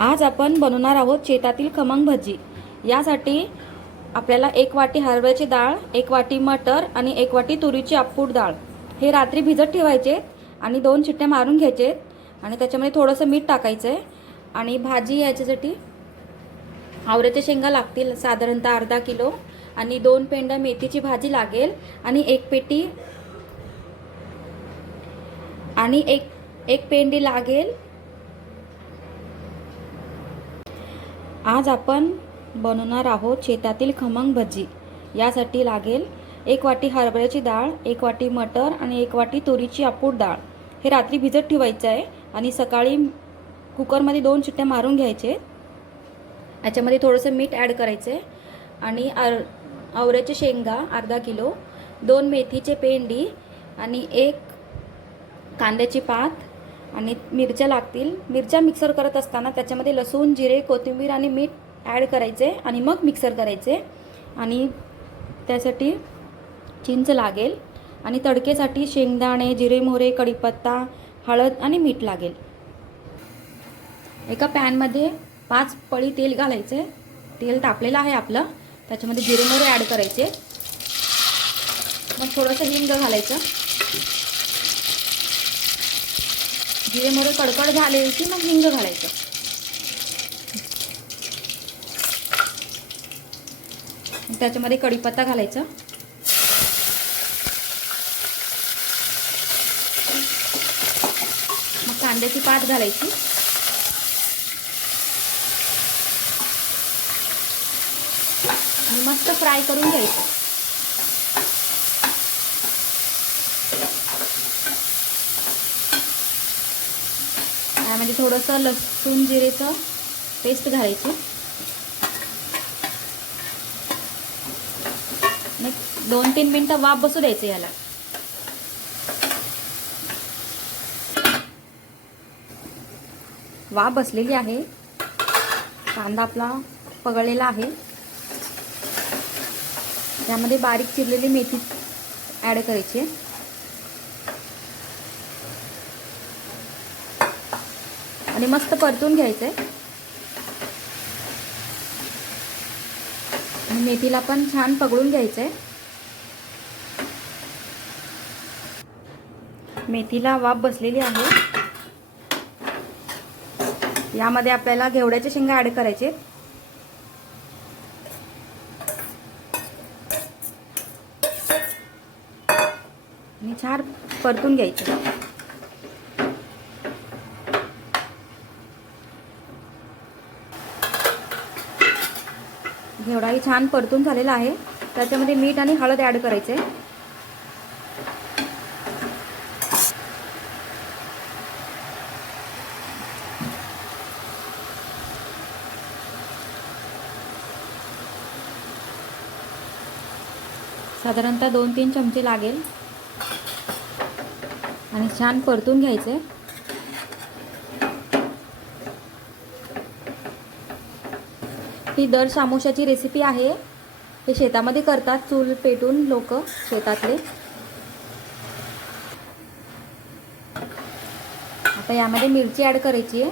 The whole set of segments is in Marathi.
आज आपण बनवणार आहोत शेतातील खमंग भजी. यासाठी आपल्याला एक वाटी हरभऱ्याची डाळ एक वाटी मटर आणि एक वाटी तुरीची अप्पूड डाळ. हे रात्री भिजत ठेवायचे आणि दोन शिट्ट्या मारून घ्यायचे आणि त्याच्यामध्ये थोडंसं मीठ टाकायचं आहे आणि भाजी याच्यासाठी आवऱ्याच्या शेंगा लागतील साधारणतः अर्धा किलो आणि दोन पेंड्या मेथीची भाजी लागेल आणि एक पेटी आणि एक एक पेंडी लागेल आज आपण बनवणार आहोत शेतातील खमंग भजी. यासाठी लागेल एक वाटी हरभऱ्याची डाळ एक वाटी मटर आणि एक वाटी तुरीची आपूट डाळ. हे रात्री भिजत ठेवायचं आहे आणि सकाळी कुकरमध्ये दोन शिट्ट्या मारून घ्यायचे. याच्यामध्ये थोडंसं मीठ ॲड करायचं आहे आणि आर आवऱ्याचे शेंगा अर्धा किलो दोन मेथीचे पेंडी आणि एक कांद्याची पात आणि मिरच्या लागतील. मिरच्या मिक्सर करत असताना त्याच्यामध्ये लसूण जिरे कोथिंबीर आणि मीठ ॲड करायचे आणि मग मिक्सर करायचे. आणि त्यासाठी चिंच लागेल आणि तडकेसाठी शेंगदाणे जिरे मोहरे कढीपत्ता हळद आणि मीठ लागेल. एका पॅनमध्ये पाच पळी तेल घालायचे. तेल तापलेलं आहे आपलं. त्याच्यामध्ये जिरे मोहरे ॲड करायचे. मग थोडंसं हिंग घालायचं. जिरे मोरे कडकड झाले की मग हिंग घालायचं. त्याच्यामध्ये कढीपत्ता घालायचा. मग कांद्याची पात घालायची. मस्त फ्राय करून घ्यायचं. त्यामध्ये थोडंसं लसूण जिरेचं पेस्ट घालायची. दोन तीन मिनटं वाफ बसू द्यायचं याला. वाफ बसलेली आहे. कांदा आपला पगळलेला आहे. त्यामध्ये बारीक चिरलेली मेथी ॲड करायची आणि मस्त परतून घ्यायचं आहे मेथीला पण छान पगळून घ्यायचं आहे मेथीला वाफ बसलेली आहे. यामध्ये आपल्याला घेवड्याचे शेंगा ॲड करायचे. आणि छान परतून घ्यायचे. थोडाही छान परतून झालेला आहे. त्याच्यामध्ये मीठ आणि हळद ॲड करायचे. साधारणतः दोन तीन चमचे लागेल. आणि छान परतून घ्यायचे. ही दर सामोशाची रेसिपी आहे. हे शेतामध्ये करतात चूल पेटून लोक शेतातले. आता यामध्ये मिरची ॲड करायची आहे.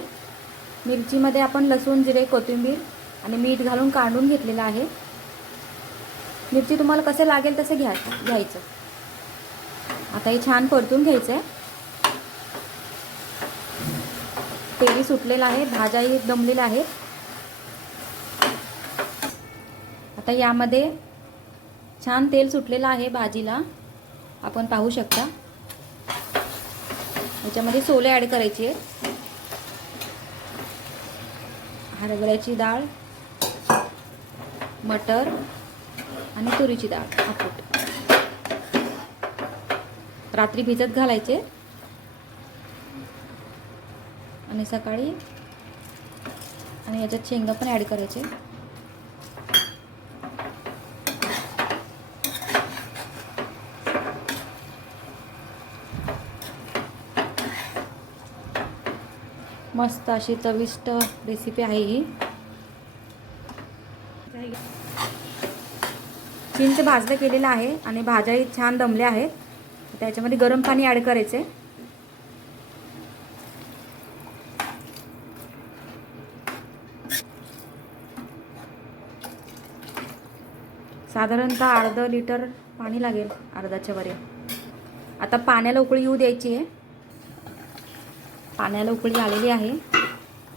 मिरचीमध्ये आपण लसूण जिरे कोथिंबीर आणि मीठ घालून काढून घेतलेलं आहे. मिरची तुम्हाला कसं लागेल तसं घ्या घ्यायचं. आता हे छान परतून घ्यायचं आहे तेली सुटलेलं आहे भाज्याही दमलेल्या आहेत. आता यामध्ये छान तेल सुटलेलं आहे भाजीला. आपण पाहू शकता. याच्यामध्ये सोले ॲड करायची आहे हरभऱ्याची डाळ मटर आणि तुरीची डाळ आपूट. रात्री भिजत घालायचे. आणि सकाळी आणि याच्यात शेंगा पण ॲड करायचे. मस्त अशी चविष्ट रेसिपी आहे ही. चिंच भाजलं केलेलं आहे आणि भाज्याही छान दमल्या आहेत. त्याच्यामध्ये गरम पाणी ॲड करायचं साधारणतः अर्ध लिटर पाणी लागेल अर्धाच्या वरे. आता पाण्याला उकळी येऊ द्यायची आहे. पाण्याला उकळी आलेली आहे.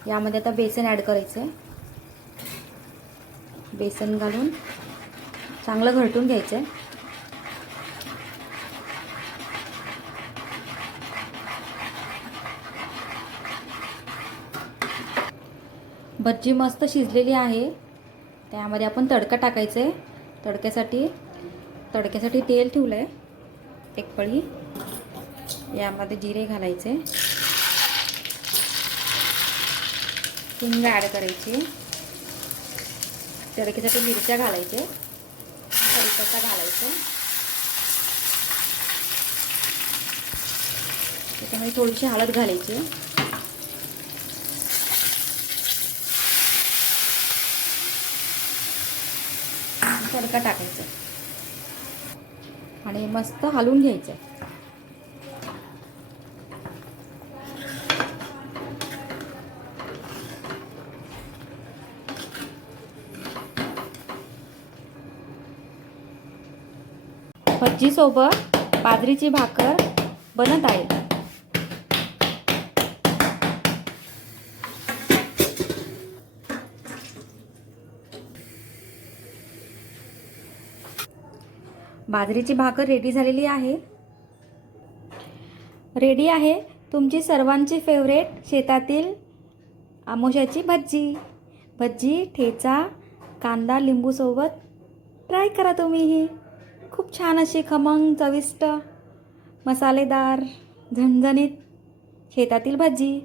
यामध्ये आता बेसन ॲड करायचं आहे बेसन घालून चांगलं घरटून घ्यायचं आहे भज्जी मस्त शिजलेली आहे. त्यामध्ये आपण तडका टाकायचं आहे तडक्यासाठी तडक्यासाठी तेल ठेवलं आहे एक पळी. यामध्ये जिरे घालायचे. हिंग ॲड करायची. तडकीसाठी मिरच्या घालायचे. कढीपत्ता घालायचं. त्याच्यामध्ये थोडीशी हळद घालायची. तडका टाकायचा. आणि मस्त हलवून घ्यायचं. भज्जीसोबत बाजरीची भाकर बनत आहे. बाजरीची भाकर रेडी झालेली आहे. रेडी आहे तुमची सर्वांची फेवरेट शेतातील आमोशाची भज्जी. भज्जी ठेचा कांदा लिंबूसोबत ट्राय करा तुम्हीही. खूप छान अशी खमंग चविष्ट मसालेदार झणझणीत शेतातील भाजी.